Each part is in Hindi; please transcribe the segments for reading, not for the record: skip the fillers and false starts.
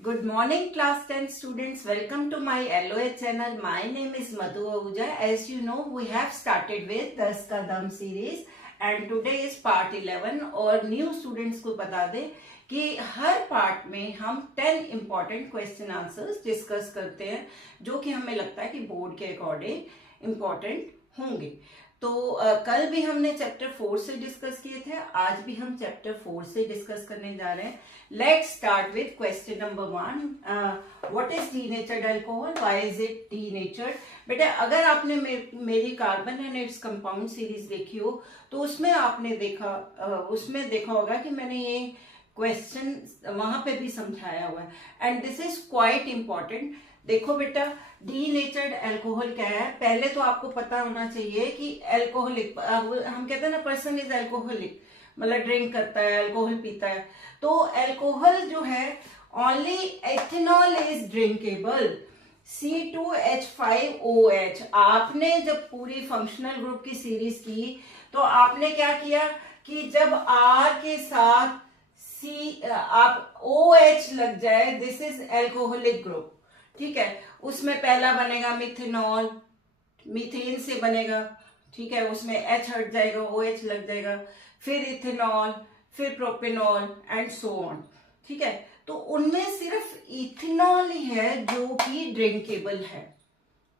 Good morning, class 10 students. Welcome to my LOA channel. My name is Madhu Ahuja. As you know, we have started with 10 Kadam series and today is part 11. और new students को बता दें कि हर पार्ट में हम 10 important question answers डिस्कस करते हैं जो कि हमें लगता है कि बोर्ड के अकॉर्डिंग important होंगे। तो कल भी हमने चैप्टर 4 से डिस्कस किए थे, आज भी हम चैप्टर 4 से डिस्कस करने जा रहे हैं। Let's start with question number 1। What is denatured alcohol, why is it denatured. बेटा अगर आपने मेरी carbon and its compound series देखी हो तो उसमें आपने देखा होगा कि मैंने ये क्वेश्चन वहां पे भी समझाया हुआ है and this is quite important. देखो बेटा, डीनेचर्ड अल्कोहल क्या है, पहले तो आपको पता होना चाहिए कि अल्कोहलिक, हम कहते हैं ना पर्सन इज अल्कोहलिक, मतलब ड्रिंक करता है, अल्कोहल पीता है। तो अल्कोहल जो है only ethanol is drinkable, C2H5OH। आपने जब पूरी फंक्शनल ग्रुप की सीरीज की तो आपने क्या किया कि जब R के साथ आप OH लग जाए, दिस इज अल्कोहलिक ग्रुप, ठीक है। उसमें पहला बनेगा मिथेनॉल, मीथेन से बनेगा, ठीक है, उसमें H हट जाएगा, OH लग जाएगा, फिर इथेनॉल, फिर प्रोपेनॉल एंड सो ऑन, ठीक है। तो उनमें सिर्फ इथेनॉल ही है जो कि ड्रिंकेबल है,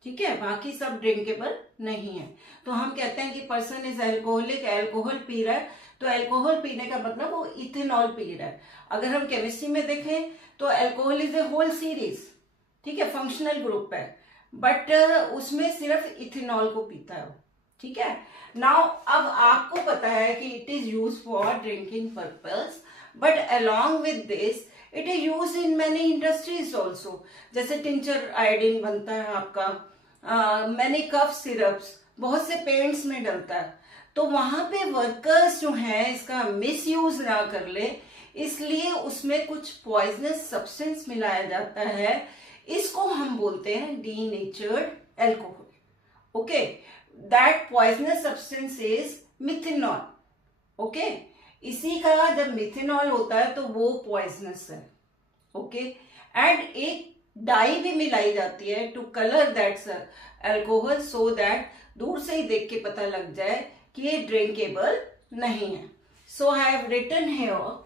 ठीक है, बाकी सब ड्रिंकेबल नहीं है। तो हम कहते हैं कि person is alcoholic, alcohol P रहा है, तो अल्कोहल पीने का मतलब वो इथेनॉल पी रहा है। अगर हम केमिस्ट्री में देखें तो alcohol is a whole series, ठीक है, फंक्शनल ग्रुप है, बट उसमें सिर्फ इथेनॉल को पीता है, ठीक है। नाउ अब आपको पता है कि it is use for drinking purpose, but along with this it is use in many industries also. जैसे टिंचर आयोडीन बनता है आपका, मैनी कफ सिरप्स, बहुत से पेंट्स में डलता है। तो वहां पे वर्कर्स जो हैं इसका मिस यूज ना कर ले, इसलिए उसमें कुछ पॉइजनस सब्सटेंस मिलाया जाता है, इसको हम बोलते हैं denatured alcohol. Okay, that poisonous substance is methanol. Okay, इसी का जब मिथेनॉल होता है तो वो पॉइजनस है, ओके। एंड एक डाई भी मिलाई जाती है to colour that alcohol, so that दूर से ही देख के पता लग जाए कि ये ड्रिंकेबल नहीं है। So I have written here,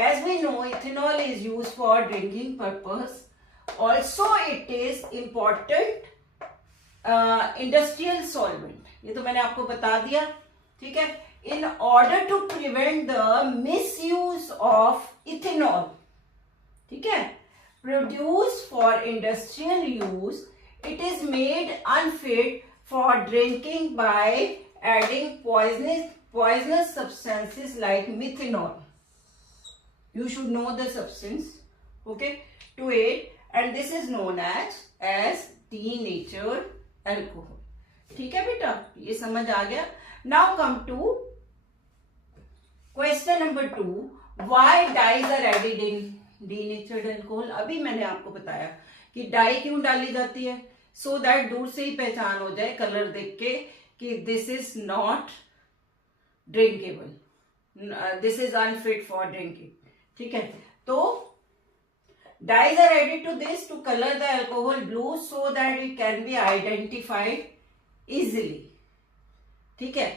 as we know ethanol is used for drinking purpose, also it is important industrial solvent, ये तो मैंने आपको बता दिया, ठीक है। in order to prevent the misuse of ethanol, ठीक है, produced for industrial use, it is made unfit for drinking by adding poisonous substances like methanol. You should know the substance, okay, to it, and this is known as denatured alcohol. ठीक है बेटा, ये समझ आ गया। Now come to question number 2, why dyes are added in denatured alcohol। अभी मैंने आपको बताया कि डाई क्यों डाली जाती है, सो दैट दूर से ही पहचान हो जाए कलर देख के कि this is not drinkable, this is unfit for drinking, ठीक है। तो dyes are added to this to color the alcohol blue so that it can be identified easily, ठीक है।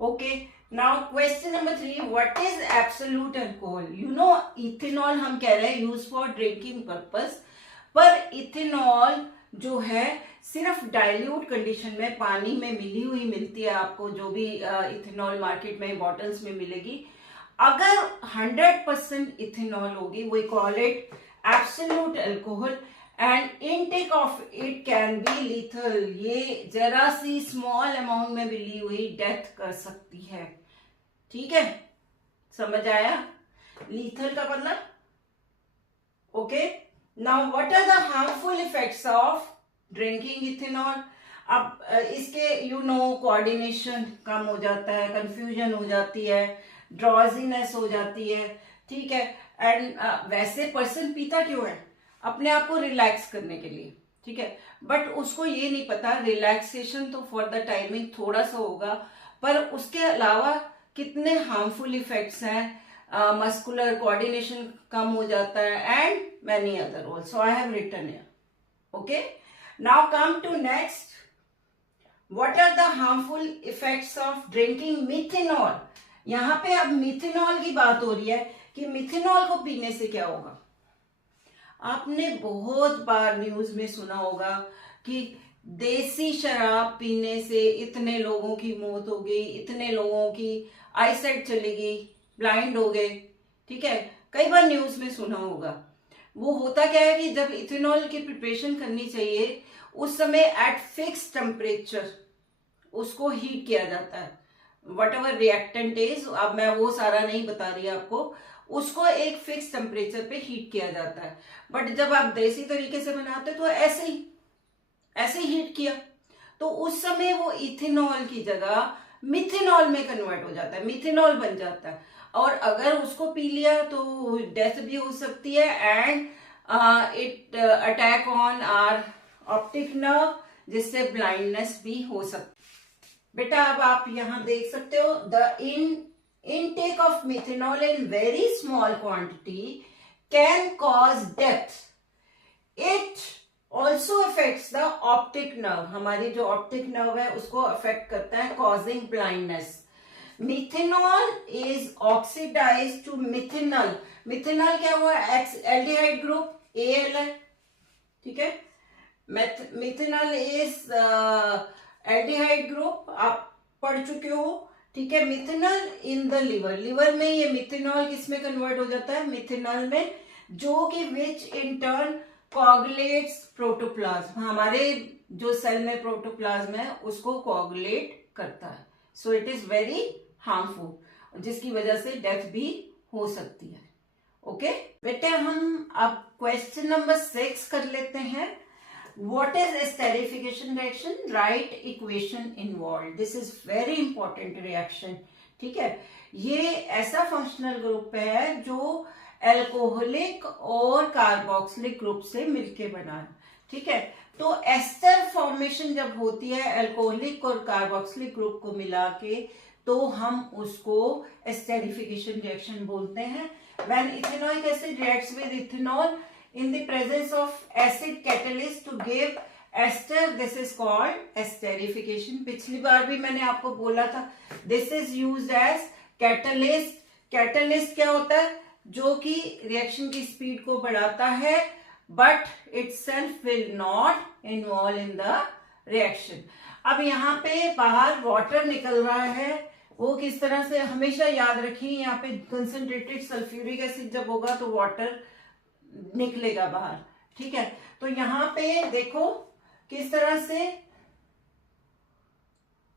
okay, now question number 3, what is absolute alcohol। you know ethanol हम कह रहे हैं यूज फॉर ड्रिंकिंग पर्पस, पर इथेनॉल जो है सिर्फ डाइल्यूट कंडीशन में पानी में मिली हुई मिलती है आपको, जो भी इथेनॉल मार्केट में बॉटल्स में मिलेगी। अगर 100% इथेनॉल होगी, we call it absolute alcohol, and intake of it can be lethal. ये जरा सी स्मॉल अमाउंट में मिली हुई डेथ कर सकती है, ठीक है, समझ आया लीथल का मतलब, okay. Now what are the harmful effects of drinking ethanol. अब इसके कोऑर्डिनेशन कम हो जाता है, कंफ्यूजन हो जाती है, ड्रॉजीनेस हो जाती है, ठीक है। एंड वैसे पर्सन पीता क्यों है, अपने आप को रिलैक्स करने के लिए, ठीक है, बट उसको ये नहीं पता रिलैक्सेशन तो फॉर द टाइमिंग थोड़ा सा होगा, पर उसके अलावा कितने हार्मफुल इफेक्ट्स हैं मस्कुलर कोऑर्डिनेशन कम हो जाता है, and many other also I have written here. Okay, now come to next. What are the harmful effects of drinking methanol? यहाँ पे अब मिथेनॉल की बात हो रही है कि मिथेनॉल को पीने से क्या होगा. आपने बहुत बार न्यूज में सुना होगा कि देसी शराब पीने से इतने लोगों की मौत हो गई, इतने लोगों की आईसाइट चली गई, ब्लाइंड हो गए. ठीक है, कई बार न्यूज में सुना होगा. वो होता क्या है कि जब इथेनॉल की प्रिपरेशन करनी चाहिए उस समय एट फिक्स टेम्परेचर उसको हीट किया जाता है. वट एवर रिएक्टेंट इज, अब मैं वो सारा नहीं बता रही आपको, उसको एक फिक्स टेम्परेचर पे हीट किया जाता है. बट जब आप देसी तरीके से बनाते तो ऐसे ही हीट किया तो उस समय वो इथेनॉल की जगह मिथेनॉल में कन्वर्ट हो जाता है, मिथेनॉल बन जाता है. और अगर उसको पी लिया तो डेथ भी हो सकती है, and it attack on our optic nerve, जिससे ब्लाइंडनेस भी हो सकती है. बेटा अब आप यहां देख सकते हो, the intake of methanol in very small quantity can cause death. It also affects the optic nerve. हमारी जो ऑप्टिक नर्व है उसको अफेक्ट करता है, causing blindness. Methanol is oxidized to methanol. Methanol क्या हुआ, एल्डिहाइड ग्रुप Al है. ठीक है, मिथेनॉल इज एल्डिहाइड ग्रुप, आप पढ़ चुके हो. ठीक है, मिथेनॉल इन द लिवर में ये मिथेनॉल किसमें कन्वर्ट हो जाता है, मिथेनॉल में, जो कि विच इन टर्न कोगुलेट्स प्रोटोप्लाज्म, हमारे जो सेल में प्रोटोप्लाज्म है उसको कोगुलेट करता है. So it is very harmful, जिसकी वजह से डेथ भी हो सकती है. ओके बेटे, हम अब क्वेश्चन नंबर 6 कर लेते हैं. What is esterification reaction? Write equation involved. This is very important reaction. ठीक है, ये ऐसा फंक्शनल ग्रुप है जो एल्कोहलिक और कार्बोक्सिलिक ग्रुप से मिलके बना है. ठीक है, तो एस्टर फॉर्मेशन जब होती है एल्कोहलिक और कार्बोक्सिलिक ग्रुप को मिला के, तो हम उसको एस्टेरिफिकेशन रिएक्शन बोलते हैं. When ethanoic acid reacts with ethanol in the presence of acid catalyst to give ester, this is called esterification. पिछली बार भी मैंने आपको बोला था, this is used as catalyst. catalyst क्या होता है, जो कि रिएक्शन की स्पीड को बढ़ाता है, but itself will not involve in the reaction. अब यहाँ पे बाहर वाटर निकल रहा है, वो किस तरह से, हमेशा याद रखिए, यहाँ पे कंसंट्रेटेड सल्फ्यूरिक एसिड जब होगा तो वाटर निकलेगा बाहर. ठीक है, तो यहाँ पे देखो किस तरह से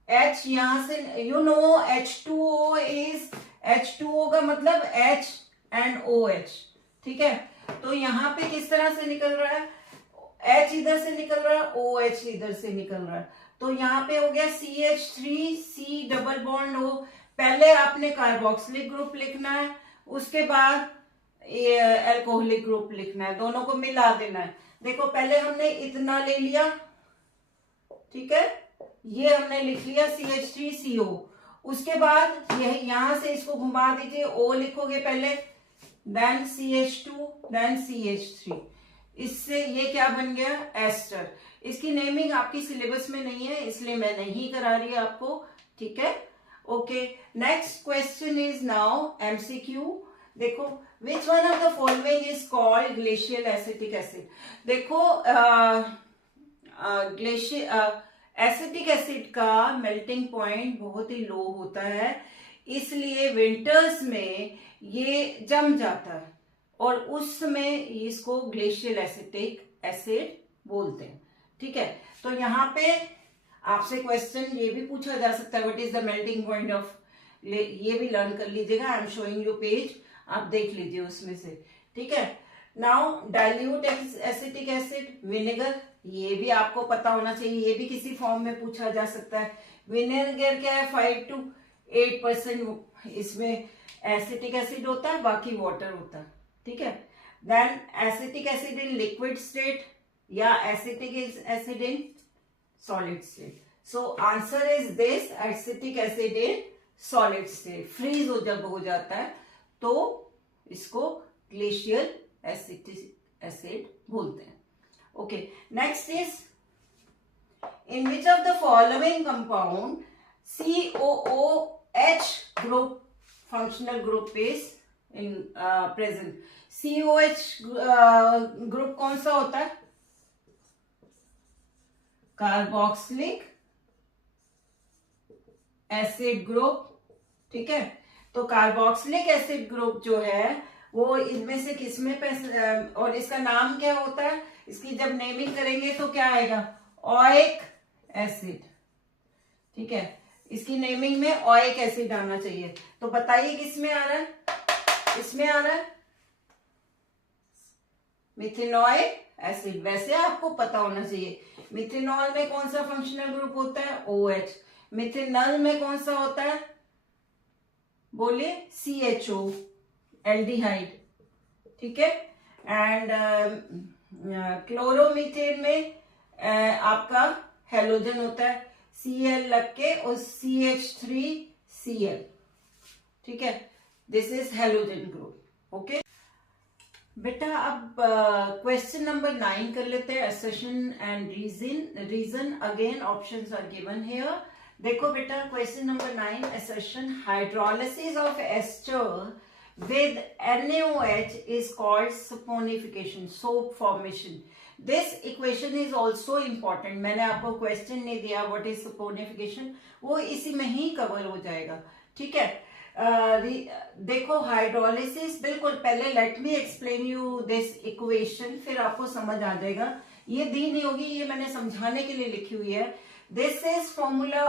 H यहां से, you know H2O is, H2O का मतलब H and OH. ठीक है, तो यहाँ पे किस तरह से निकल रहा है, H इधर से निकल रहा है, OH इधर से निकल रहा है. तो यहाँ पे हो गया CH3, C double bond O. पहले आपने कार्बोक्सिलिक ग्रुप लिखना है, उसके बाद एल्कोहलिक ग्रुप लिखना है, दोनों को मिला देना है. देखो पहले हमने इतना ले लिया, ठीक है, ये हमने लिख लिया CH3CO. उसके बाद यह यहां से इसको घुमा दीजिए, O लिखोगे पहले, देन CH2, देन CH3. इससे ये क्या बन गया, एस्टर. इसकी नेमिंग आपकी सिलेबस में नहीं है, इसलिए मैं नहीं करा रही आपको. ठीक है, okay. Next question is now MCQ. देखो, which one of the following is called glacial acetic acid. देखो एसिटिक एसिड का मेल्टिंग पॉइंट बहुत ही लो होता है, इसलिए विंटर्स में ये जम जाता है और उस समय इसको ग्लेशियल एसिटिक एसिड बोलते हैं. ठीक है, तो यहाँ पे आपसे क्वेश्चन ये भी पूछा जा सकता है, what is the melting point of, ये भी लर्न कर लीजिएगा. I am showing you page, आप देख लीजिए उसमें से. ठीक है, now dilute acetic acid, vinegar, ये भी आपको पता होना चाहिए, ये भी किसी फॉर्म में पूछा जा सकता है. विनेगर क्या है, 5 to 8% इसमें एसिटिक एसिड होता है, बाकी वाटर होता है. ठीक है, then acetic acid in liquid state या acetic acid in solid state. So answer is this, acetic acid in solid state. Freeze जब हो जाता है तो इसको ग्लेशियल एसिटिक एसिड बोलते हैं। Okay, next is in which of the following compound COOH group functional group is in present. COH group कौन सा होता है? कार्बोक्सिलिक एसिड ग्रुप, ठीक है। तो कार्बोक्सिलिक एसिड ग्रुप जो है वो इनमें से किसमें और इसका नाम क्या होता है? इसकी जब नेमिंग करेंगे तो क्या आएगा? ओइक एसिड, ठीक है। इसकी नेमिंग में ओइक एसिड आना चाहिए। तो बताइए किसमें आ रहा है? इसमें आ रहा है मिथेनॉइक एसिड। वैसे आपको पता होना चाहिए मिथेनॉल में कौन सा फंक्शनल ग्रुप होता है? OH। मिथेनॉल में कौन सा होता है? बोलिए CHO, एल्डिहाइड, ठीक है। एंड क्लोरोमीथेन में आपका हेलोजन होता है, Cl लग के और CH3Cl, ठीक है। This is halogen group. Okay बेटा, अब क्वेश्चन नंबर 9 कर लेते हैं, assertion and reason again options are given here. देखो बेटा, question number 9 assertion, hydrolysis of ester with NaOH is called saponification, soap formation. This equation is also important. मैंने आपको क्वेश्चन नहीं दिया what is saponification, वो इसी में ही कवर हो जाएगा, ठीक है। देखो हाइड्रोलिसिस, बिल्कुल पहले let me explain you this equation, फिर आपको समझ आ जाएगा। ये दी नहीं होगी, ये मैंने समझाने के लिए लिखी हुई है। This is formula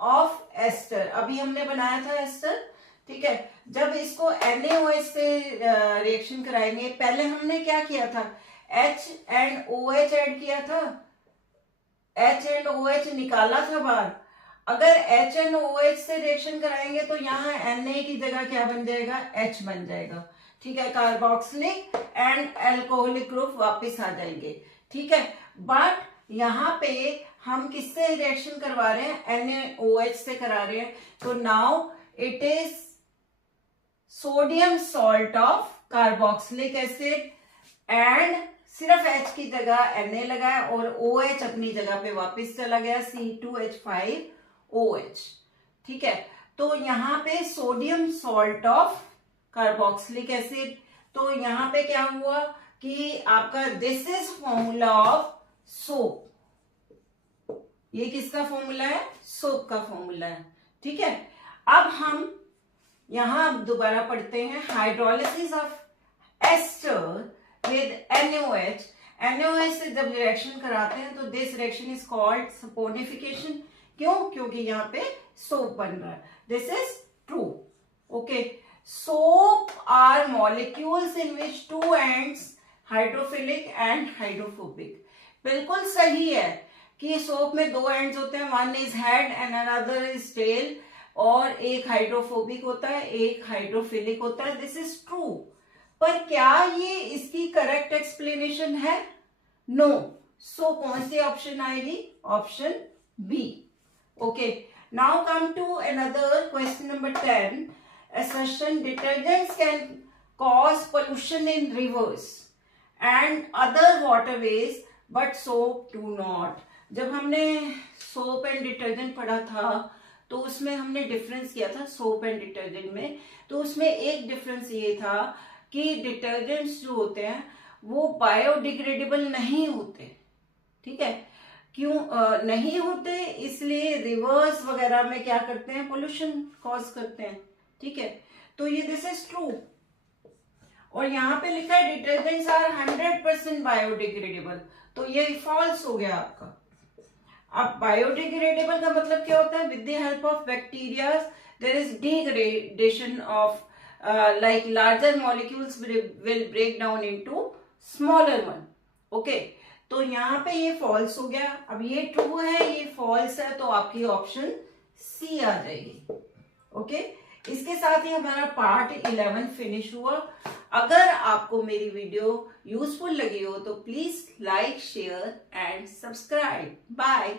of ester, अभी हमने बनाया था एस्टर, ठीक है। जब इसको NaOH से रिएक्शन कराएंगे, पहले हमने क्या किया था? H एंड OH ऐड किया था, H एंड OH निकाला था बाहर। अगर H एंड OH से रिएक्शन कराएंगे तो यहाँ Na की जगह क्या बन जाएगा? H बन जाएगा, ठीक है। कार्बोक्सिलिक एंड एल्कोहलिक ग्रुप वापस आ जाएंगे, ठीक है। बट यहाँ पे हम किससे रिएक्शन करवा रहे हैं? NaOH से करा रहे हैं। तो now it is sodium salt of carboxylic acid and सिर्फ H की जगह Na लगाया और OH अपनी जगह पे वापस चला गया, C2H5OH, ठीक है। तो यहाँ पे sodium salt of carboxylic acid, तो यहाँ पे क्या हुआ कि आपका this is formula of soap. ये किसका फॉर्मूला है? सोप का फॉर्मूला है, ठीक है। अब हम यहां दोबारा पढ़ते हैं, hydrolysis of ester with NaOH। NaOH से जब रिएक्शन कराते हैं तो this reaction is called saponification. क्यों? क्योंकि यहाँ पे सोप बन रहा है। This is true, okay. Soap are molecules in which two ends, hydrophilic end hydrophobic. बिल्कुल सही है कि सोप में दो एंड्स होते हैं, one is head and another is tail, और एक हाइड्रोफोबिक होता है, एक हाइड्रोफिलिक होता है। दिस इज ट्रू, पर क्या ये इसकी करेक्ट एक्सप्लेनेशन है? नो। सो कौन सी ऑप्शन आएगी? Option B. Okay, now come to another question number 10। Assertion, detergents can cause pollution in rivers and other waterways but soap do not. जब हमने सोप एंड डिटर्जेंट पढ़ा था तो उसमें हमने डिफरेंस किया था सोप एंड डिटर्जेंट में। तो उसमें एक डिफरेंस ये था कि डिटर्जेंट्स जो होते हैं वो बायोडिग्रेडेबल नहीं होते, ठीक है। क्यों नहीं होते? इसलिए रिवर्स वगैरह में क्या करते हैं? पोल्यूशन कॉज करते हैं, ठीक है। तो ये दिस इज ट्रू। और यहाँ पे लिखा है डिटर्जेंट्स आर 100% बायोडिग्रेडेबल, तो ये फॉल्स हो गया आपका। अब बायोडिग्रेडेबल का मतलब क्या होता है? With the help of bacteria there is degradation of like larger molecules will break down into smaller one, okay. तो यहाँ पे ये फॉल्स हो गया। अब ये ट्रू है, ये फॉल्स है, तो आपकी ऑप्शन सी आ जाएगी, ओके। इसके साथ ही हमारा पार्ट 11 फिनिश हुआ। अगर आपको मेरी वीडियो यूजफुल लगी हो तो please like, share and subscribe. Bye.